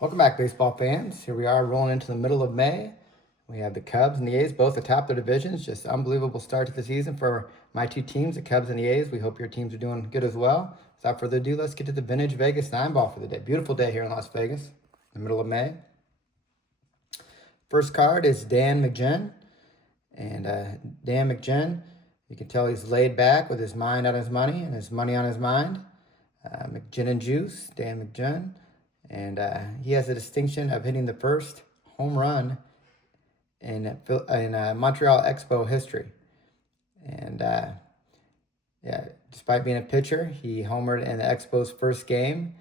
Welcome back, baseball fans. Here we are rolling into the middle of May. We have the Cubs and the A's both atop their divisions. Just unbelievable start to the season for my two teams, the Cubs and the A's. We hope your teams are doing good as well. Without further ado, let's get to the vintage Vegas 9-ball for the day. Beautiful day here in Las Vegas, in the middle of May. First card is Dan McGinn. And Dan McGinn, you can tell he's laid back with his mind on his money and his money on his mind. McGinn and Juice, Dan McGinn. And he has the distinction of hitting the first home run in Montreal Expo history. And despite being a pitcher, he homered in the Expo's first game.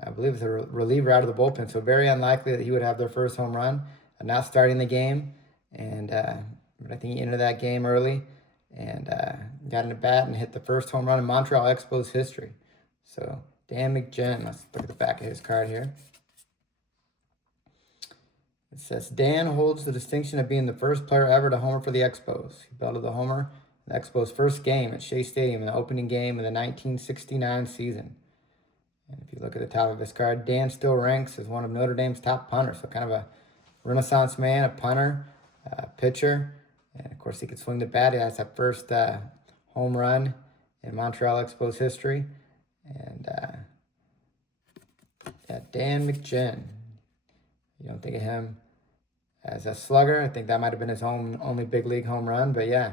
I believe it's a reliever out of the bullpen, so very unlikely that he would have their first home run, not starting the game. And but I think he entered that game early and got in the bat and hit the first home run in Montreal Expo's history. So Dan McGinn, let's look at the back of his card here. It says, Dan holds the distinction of being the first player ever to homer for the Expos. He belted the homer in the Expos' first game at Shea Stadium in the opening game of the 1969 season. And if you look at the top of his card, Dan still ranks as one of Notre Dame's top punters. So kind of a renaissance man, a punter, a pitcher. And of course, he could swing the bat. He has that first home run in Montreal Expos history. And Dan McGinn. You don't think of him as a slugger. I think that might have been his only big league home run. But yeah,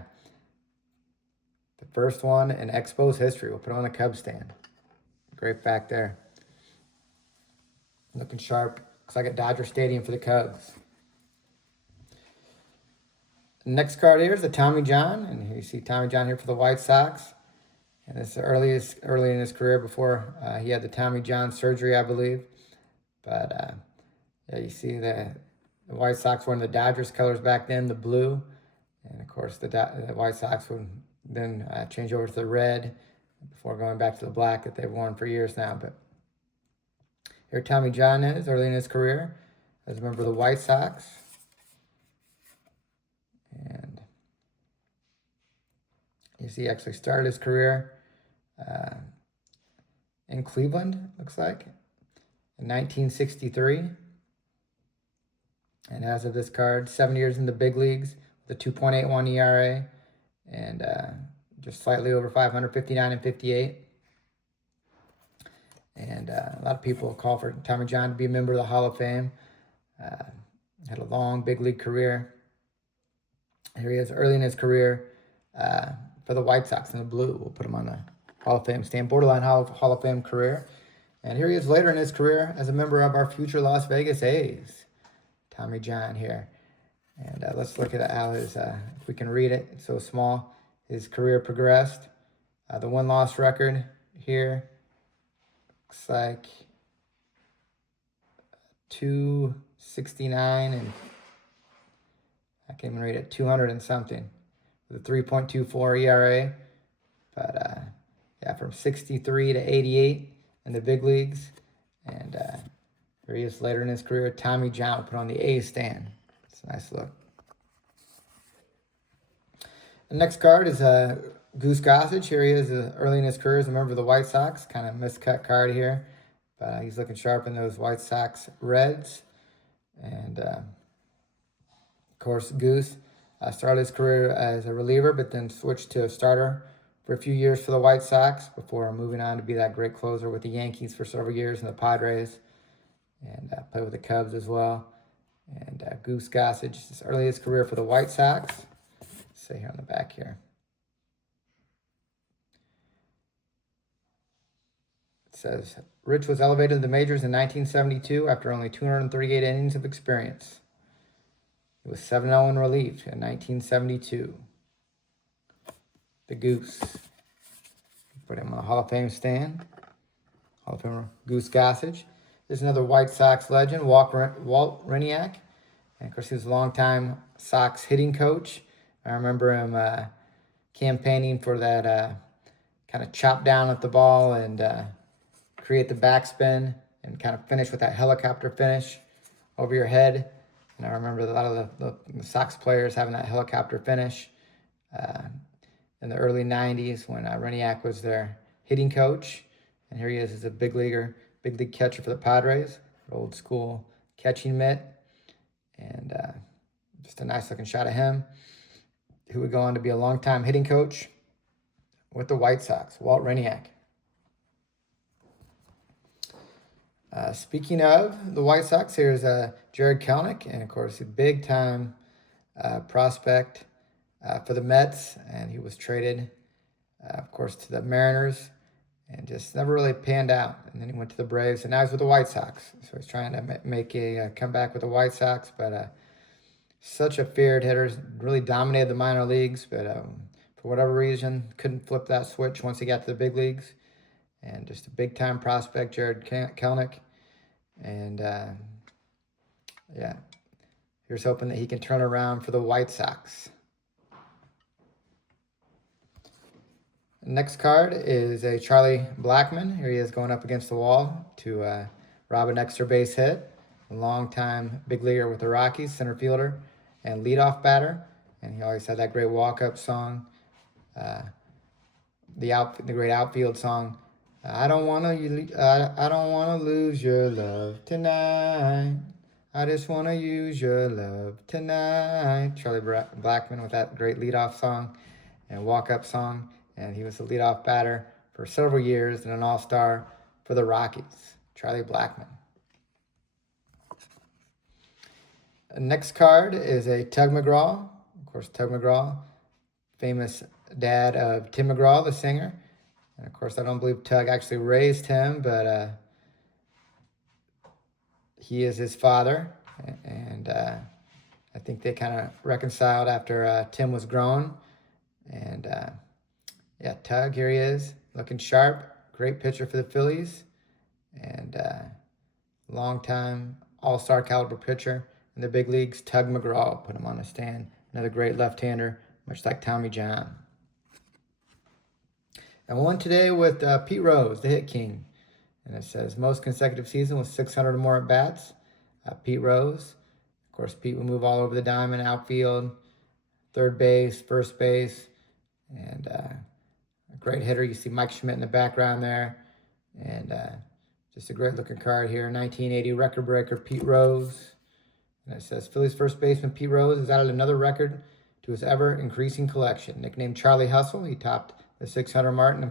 the first one in Expos history. We'll put it on the Cubs stand. Great fact there. Looking sharp. Looks like a Dodger Stadium for the Cubs. The next card here is the Tommy John. And here you see Tommy John here for the White Sox. And this is early in his career before he had the Tommy John surgery, I believe. But yeah, you see the White Sox were in the Dodgers colors back then, the blue. And of course, the White Sox would then change over to the red before going back to the black that they've worn for years now. But here Tommy John is early in his career as a member of the White Sox. And you see he actually started his career in Cleveland, looks like, in 1963. And as of this card, 7 years in the big leagues with a 2.81 ERA and just slightly over 559 and 58. And a lot of people call for Tommy John to be a member of the Hall of Fame. Had a long big league career. Here he is early in his career for the White Sox in the blue. We'll put him on the Hall of Fame stand, borderline Hall of Fame career. And here he is later in his career as a member of our future Las Vegas A's. Tommy John here. And let's look at how his, if we can read it, it's so small, his career progressed. The win-loss record here looks like 269, and I can't even read it, 200 and something, with a 3.24 ERA. But yeah, from 63 to 88 in the big leagues. And here he is later in his career. Tommy John put on the A stand. It's a nice look. The next card is Goose Gossage. Here he is early in his career as a member of the White Sox. Kind of miscut card here. But he's looking sharp in those White Sox reds. And of course, Goose started his career as a reliever, but then switched to a starter for a few years for the White Sox before moving on to be that great closer with the Yankees for several years and the Padres. And played with the Cubs as well. And Goose Gossage is early in his career for the White Sox. Say here on the back here. It says, Rich was elevated to the majors in 1972 after only 238 innings of experience. He was 7-0 in relief in 1972. The Goose. Put him on the Hall of Fame stand. Hall of Famer Goose Gossage. There's another White Sox legend, Walt Reniak. And of course, he was a longtime Sox hitting coach. I remember him campaigning for that kind of chop down at the ball and create the backspin and kind of finish with that helicopter finish over your head. And I remember a lot of the Sox players having that helicopter finish in the early 90s when Reniak was their hitting coach. And here he is as a big league catcher for the Padres. Old school catching mitt. And just a nice looking shot of him, who would go on to be a longtime hitting coach with the White Sox, Walt Rainiac. Speaking of the White Sox, here's Jared Kelenic, and of course a big time prospect for the Mets, and he was traded, of course, to the Mariners, and just never really panned out. And then he went to the Braves, and now he's with the White Sox. So he's trying to make a comeback with the White Sox, but such a feared hitter, really dominated the minor leagues, but for whatever reason, couldn't flip that switch once he got to the big leagues. And just a big time prospect, Jared Kelenic. And yeah, here's hoping that he can turn around for the White Sox. Next card is a Charlie Blackmon. Here he is going up against the wall to rob an extra base hit. A long-time big leaguer with the Rockies, center fielder and leadoff batter. And he always had that great walk-up song, the great outfield song. I don't wanna lose your love tonight. I just wanna use your love tonight. Charlie Blackmon with that great leadoff song and walk-up song. And he was the leadoff batter for several years and an all-star for the Rockies. Charlie Blackmon. Next card is a Tug McGraw. Of course, Tug McGraw, famous dad of Tim McGraw, the singer. And of course, I don't believe Tug actually raised him, but he is his father. And I think they kind of reconciled after Tim was grown. And yeah, Tug, here he is, looking sharp. Great pitcher for the Phillies. And long-time all-star caliber pitcher in the big leagues. Tug McGraw, put him on the stand. Another great left-hander, much like Tommy John. And we'll end today with Pete Rose, the hit king. And it says most consecutive season with 600 or more at-bats. Pete Rose. Of course, Pete will move all over the diamond, outfield, third base, first base. And a great hitter. You see Mike Schmidt in the background there. And just a great looking card here. 1980 record breaker, Pete Rose. And it says Phillies first baseman Pete Rose has added another record to his ever-increasing collection. Nicknamed Charlie Hustle, he topped the 600 mark in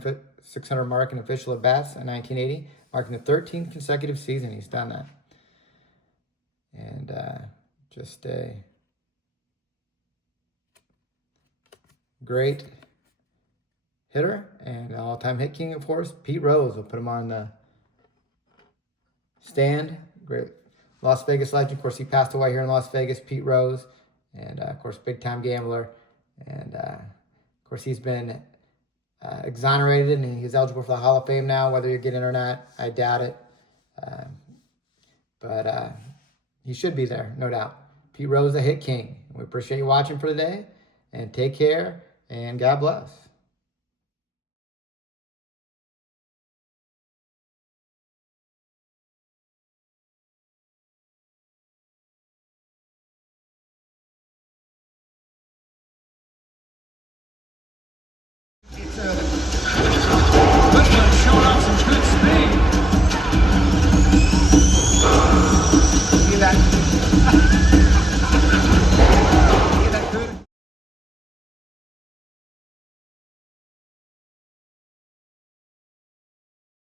official at-bats in 1980, marking the 13th consecutive season he's done that. And just a great hitter and all-time hit king, of course, Pete Rose. We'll put him on the stand. Great Las Vegas legend. Of course, he passed away here in Las Vegas, Pete Rose. And, of course, big-time gambler. And, of course, he's been exonerated, and he's eligible for the Hall of Fame now. Whether you get in or not, I doubt it. But he should be there, no doubt. Pete Rose, the hit king. We appreciate you watching for today. And take care, and God bless.